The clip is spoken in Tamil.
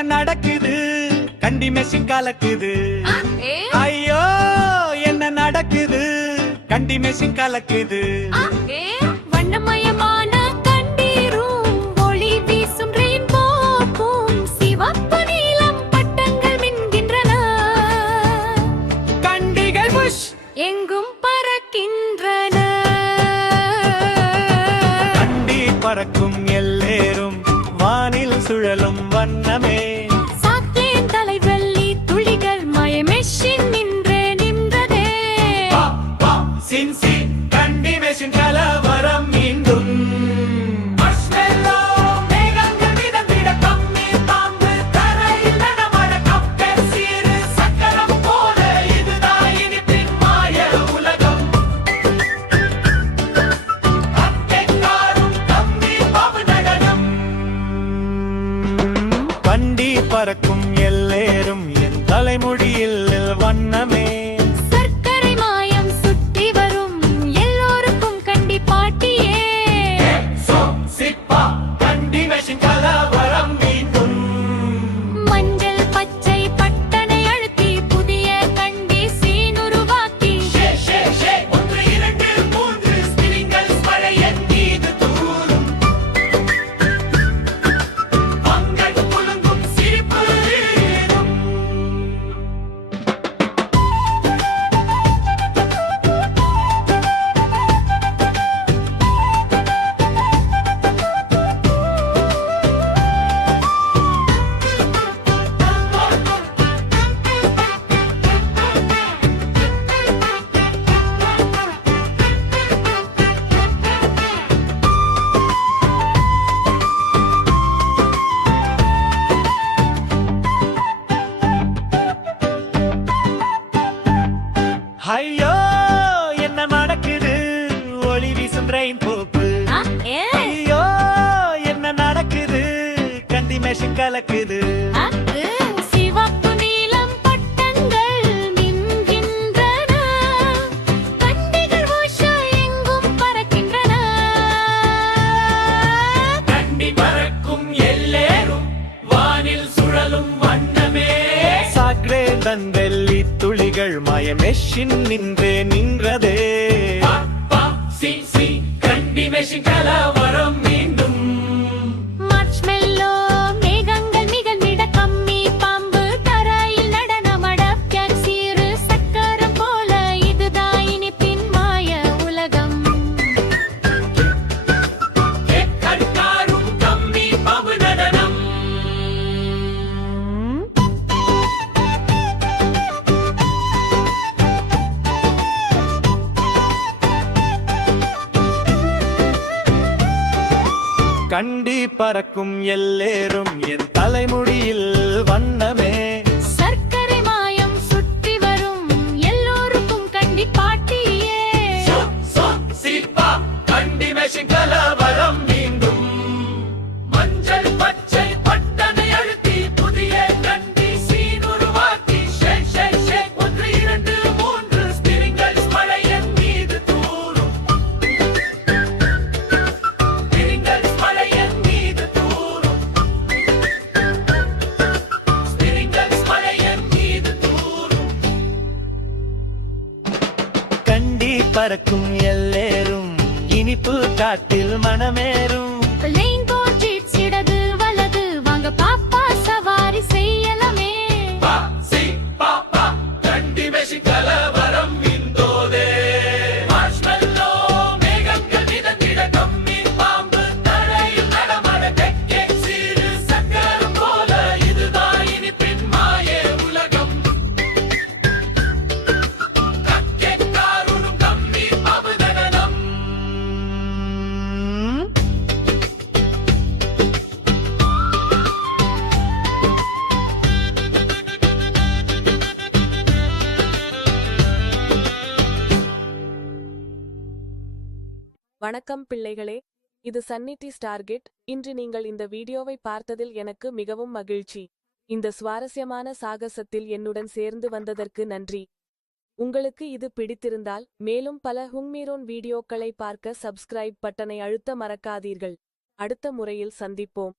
என்ன நடக்குது கண்டி மெஷின் கலக்குது ஐயோ என்ன நடக்குது கண்டி மெஷின் கலக்குது வண்ணமயமான கண்டீரும் ஒளி வீசும் ரெயின்போவும் சிவப்பு நீலம் பட்டங்கள் மின்கின்றன கண்டிகள் புஷ் எங்கும் பறக்கின்றன கண்டி பறக்கும் எல்லேரும் வானில் சுழலும் வண்ணமே சாக்லேன் தலைவெள்ளி துளிகள் மய மெஷின் நின்றே நின்றதே சின்சி கண்டி மெஷின் கலவரம் மீண்டும் Marshmallow, மேகங்கள் மிதந்திட கம்மி பாம்பு தரையில் நடமாட கப்பல் சீரு சக்கரம் போல இதுதான் இனிப்பின் மாய உலகம் அத்தைக்காரும் கம்மி பாம்பு நடனம் வண்டி பறக்கும் எல்லேரும் என் தலைமுடியில் வண்ணமே சர்க்கரை மாயம் சுற்றி வரும் எல்லோருக்கும் கண்டி பாட்டியே சிப்பா கண்டி மெஷின் கலவரம் மீண்டும் மஞ்சள் பச்சை பட்டனை அழுத்தி புதிய கண்டி சீன் உருவாக்கி ஒன்று இரண்டு மூன்று ஸ்பிரிங்கள் மழையன் மீது தூரும் பங்கள் குலுங்கும் சிரிப்பு ஏறும் ஐயோ என்ன நடக்குது ஒளி வீசும் ரெயின் போப்பு ஐயோ என்ன நடக்குது கண்டி மெஷின் கலக்குது சிவப்பு நீலம் பட்டங்கள் மின்கின்றன கண்டிகள் ஓஷா எங்கும் பறக்கின்றன கண்டி பறக்கும் எல்லேரும் வானில் சுழலும் வண்ணமே சாக்ரே தன் வெள்ளி துளிகள் மாய மெஷின் நின்றே நின்றதே கண்டி மெஷின் கலவரம் மீண்டும் மார்ஷ்மெல்லோ மேகங்கள் மிதந்திட கம்மி பாம்பு தரையில் நடனமட சீரு சக்கரம் போல இதுதான் இனிப்பின் மாய உலகம் கண்காரும் கம்மி பாம்பு நடனம் கண்டி பறக்கும் எல்லேரும் என் தலைமுடியில் வண்ணமே சர்க்கரை மாயம் சுற்றி வரும் எல்லோருக்கும் கண்டி பாட்டியே சிப்பா கண்டி மெஷின் கலவரம் மீண்டும் மஞ்சள் பச்சை பட்டனை அழுத்தி புதிய கண்டி சீன் உருவாக்கி ஒன்று இரண்டு மூன்று ஸ்பிரிங்கள் மழையன் மீது தூரும் ஸ்பிரிங்கள் மழையன் மீது தூரும் ஸ்பிரிங்கள் மழையன் மீது தூரும் கண்டி பறக்கும் எல்லேரும் இனிப்பு காட்டில் மனமேறும் ரெயின்போ ட்ரீட்ஸ் இடது வலது வாங்க பாப்பா சவாரி செய்யலாமே கண்டி மெஷின் கலவரம் இந்தோதே மார்ஷ்மெல்லோ மேகங்கள் மிதந்திட கம்மி பாம்பு தரையில் நடமாட கேக் சீரு சக்கரம் போல இதுதான் இனிப்பின் மாய உலகம் கக்கேக்காருடும் கம்மி பாம்பு நடனம் வணக்கம் பிள்ளைகளே, இது சன்னிட்டி ஸ்டார்கெட். இன்று நீங்கள் இந்த வீடியோவை பார்த்ததில் எனக்கு மிகவும் மகிழ்ச்சி. இந்த சுவாரஸ்யமான சாகசத்தில் என்னுடன் சேர்ந்து வந்ததற்கு நன்றி. உங்களுக்கு இது பிடித்திருந்தால் மேலும் பல ஹுங்மீரோன் வீடியோக்களை பார்க்க சப்ஸ்கிரைப் பட்டனை அழுத்த மறக்காதீர்கள். அடுத்த முறையில் சந்திப்போம்.